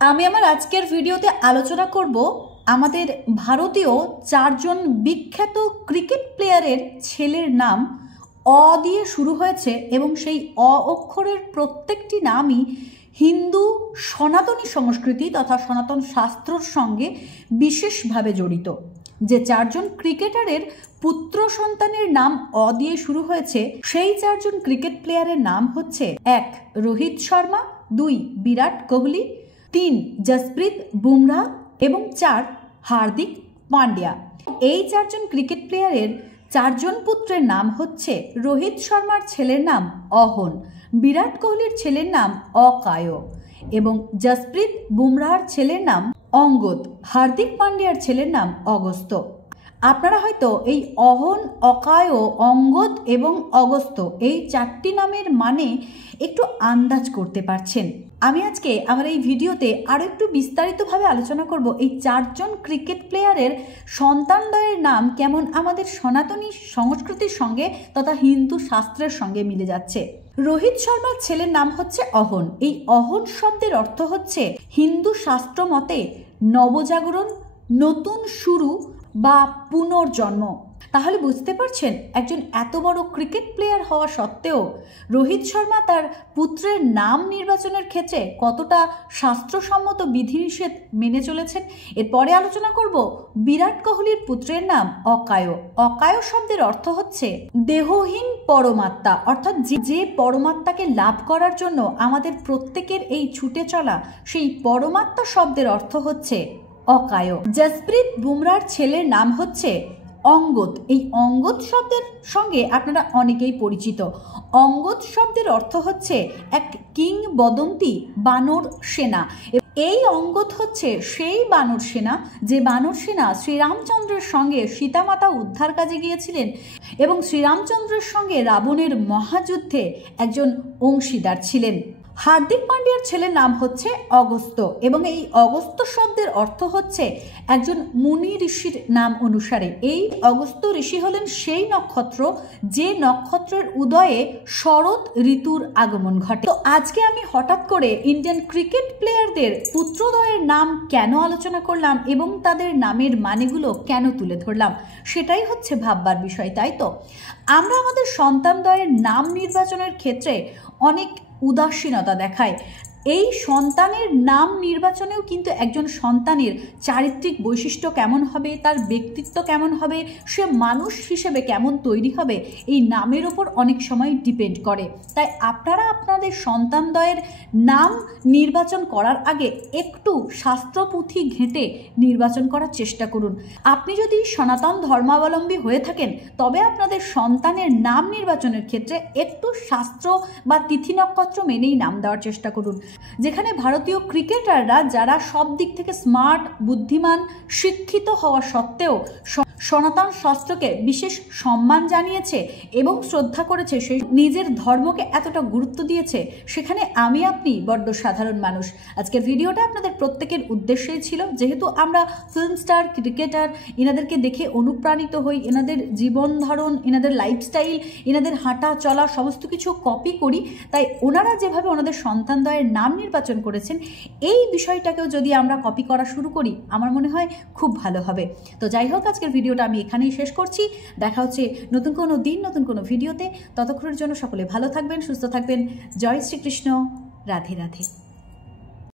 আমি আমার আজকের ভিডিওতে আলোচনা করব আমাদের ভারতীয় চারজন বিখ্যাত ক্রিকেট প্লেয়ারের ছেলের নাম অ দিয়ে শুরু হয়েছে এবং সেই অ অক্ষরের প্রত্যেকটি নামই হিন্দু সনাতনী সংস্কৃতি তথা সনাতন শাস্ত্রর সঙ্গে বিশেষভাবে জড়িত। যে চারজন ক্রিকেটারের পুত্র সন্তানের নাম অ দিয়ে শুরু হয়েছে সেই চারজন ক্রিকেট প্লেয়ারের নাম হচ্ছে 1 রোহিত শর্মা, 2 বিরাট কোহলি, 3 জসপ্রীত বুমরাহ এবং 4 হার্দিক পান্ডিয়া। এই চারজন ক্রিকেট প্লেয়ারের চারজন পুত্রের নাম হচ্ছে রোহিত শর্মার ছেলের নাম অহন, বিরাট কোহলির ছেলের নাম অকায় এবং জসপ্রীত বুমরাহর ছেলের নাম অঙ্গদ, হার্দিক পান্ডিয়ার ছেলের নাম অগস্ত। আপনারা হয়তো এই অহন, অকায়, অঙ্গদ এবং অগস্ত এই চারটি নামের মানে একটু আন্দাজ করতে পারছেন। আমি আজকে আমার এই ভিডিওতে আরও একটু বিস্তারিতভাবে আলোচনা করব এই চারজন ক্রিকেট প্লেয়ারের সন্তানদ্বয়ের নাম কেমন আমাদের সনাতনী সংস্কৃতির সঙ্গে তথা হিন্দু শাস্ত্রের সঙ্গে মিলে যাচ্ছে। রোহিত শর্মার ছেলের নাম হচ্ছে অহন। এই অহন শব্দের অর্থ হচ্ছে হিন্দু শাস্ত্র মতে নবজাগরণ, নতুন শুরু বা পুনর্জন্ম। তাহলে বুঝতে পারছেন একজন এত বড় ক্রিকেট প্লেয়ার হওয়া সত্ত্বেও রোহিত শর্মা তার পুত্রের নাম নির্বাচনের ক্ষেত্রে কতটা শাস্ত্রসম্মত বিধিনিষেধ মেনে চলেছেন। এরপরে আলোচনা করব বিরাট কোহলির পুত্রের নাম অকায়। অকায় শব্দের অর্থ হচ্ছে দেহহীন পরমাত্মা, অর্থাৎ যে পরমাত্মাকে লাভ করার জন্য আমাদের প্রত্যেকের এই ছুটে চলা, সেই পরমাত্মা শব্দের অর্থ হচ্ছে অকায়। জসপ্রীত বুমরাহর ছেলের নাম হচ্ছে অঙ্গদ। এই অঙ্গদ শব্দের সঙ্গে আপনারা অনেকেই পরিচিত। অঙ্গদ শব্দের অর্থ হচ্ছে এক কিংবদন্তি বানর সেনা। এই অঙ্গদ হচ্ছে সেই বানর সেনা যে বানর সেনা শ্রীরামচন্দ্রের সঙ্গে সীতামাতা উদ্ধার কাজে গিয়েছিলেন এবং শ্রীরামচন্দ্রের সঙ্গে রাবণের মহাযুদ্ধে একজন অংশীদার ছিলেন। হার্দিক পান্ডিয়ার ছেলের নাম হচ্ছে অগস্ত এবং এই অগস্ত শব্দের অর্থ হচ্ছে একজন মুনি ঋষির নাম অনুসারে। এই অগস্ত ঋষি হলেন সেই নক্ষত্র যে নক্ষত্রের উদয়ে শরৎ ঋতুর আগমন ঘটে। তো আজকে আমি হঠাৎ করে ইন্ডিয়ান ক্রিকেট প্লেয়ারদের পুত্রদ্বয়ের নাম কেন আলোচনা করলাম এবং তাদের নামের মানেগুলো কেন তুলে ধরলাম সেটাই হচ্ছে ভাববার বিষয়, তাই তো? আমরা আমাদের সন্তানদ্বয়ের নাম নির্বাচনের ক্ষেত্রে অনেক উদাসীনতা দেখায়। এই সন্তানের নাম নির্বাচনেও কিন্তু একজন সন্তানের চারিত্রিক বৈশিষ্ট্য কেমন হবে, তার ব্যক্তিত্ব কেমন হবে, সে মানুষ হিসেবে কেমন তৈরি হবে, এই নামের ওপর অনেক সময় ডিপেন্ড করে। তাই আপনারা আপনাদের সন্তানদ্বয়ের নাম নির্বাচন করার আগে একটু শাস্ত্রপুঁথি ঘেঁটে নির্বাচন করার চেষ্টা করুন। আপনি যদি সনাতন ধর্মাবলম্বী হয়ে থাকেন তবে আপনাদের সন্তানের নাম নির্বাচনের ক্ষেত্রে একটু শাস্ত্র বা তিথি নক্ষত্র মেনেই নাম দেওয়ার চেষ্টা করুন। যেখানে ভারতীয় ক্রিকেটাররা যারা সব দিক থেকে স্মার্ট, বুদ্ধিমান, শিক্ষিত হওয়া সত্ত্বেও সনাতন শাস্ত্রকে বিশেষ সম্মান জানিয়েছে এবং শ্রদ্ধা করেছে, সেই নিজের ধর্মকে এতটা গুরুত্ব দিয়েছে, সেখানে আমি আপনি বড্ড সাধারণ মানুষ। আজকের ভিডিওটা আপনাদের প্রত্যেকের উদ্দেশ্যেই ছিল, যেহেতু আমরা ফিল্ম স্টার, ক্রিকেটার, এনাদেরকে দেখে অনুপ্রাণিত হই, এনাদের জীবন ধারণ, এনাদের লাইফস্টাইল, এনাদের হাঁটা চলা সমস্ত কিছু কপি করি, তাই ওনারা যেভাবে ওনাদের সন্তানদ্বয়ের নাম নির্বাচন করেছেন এই বিষয়টাকেও যদি আমরা কপি করা শুরু করি আমার মনে হয় খুব ভালো হবে। তো যাই হোক, আজকের ভিডিওটা আমি এখানেই শেষ করছি। দেখা হচ্ছে নতুন কোনো দিন নতুন কোনো ভিডিওতে। ততক্ষণের জন্য সকলে ভালো থাকবেন, সুস্থ থাকবেন। জয় শ্রীকৃষ্ণ, রাধে রাধে।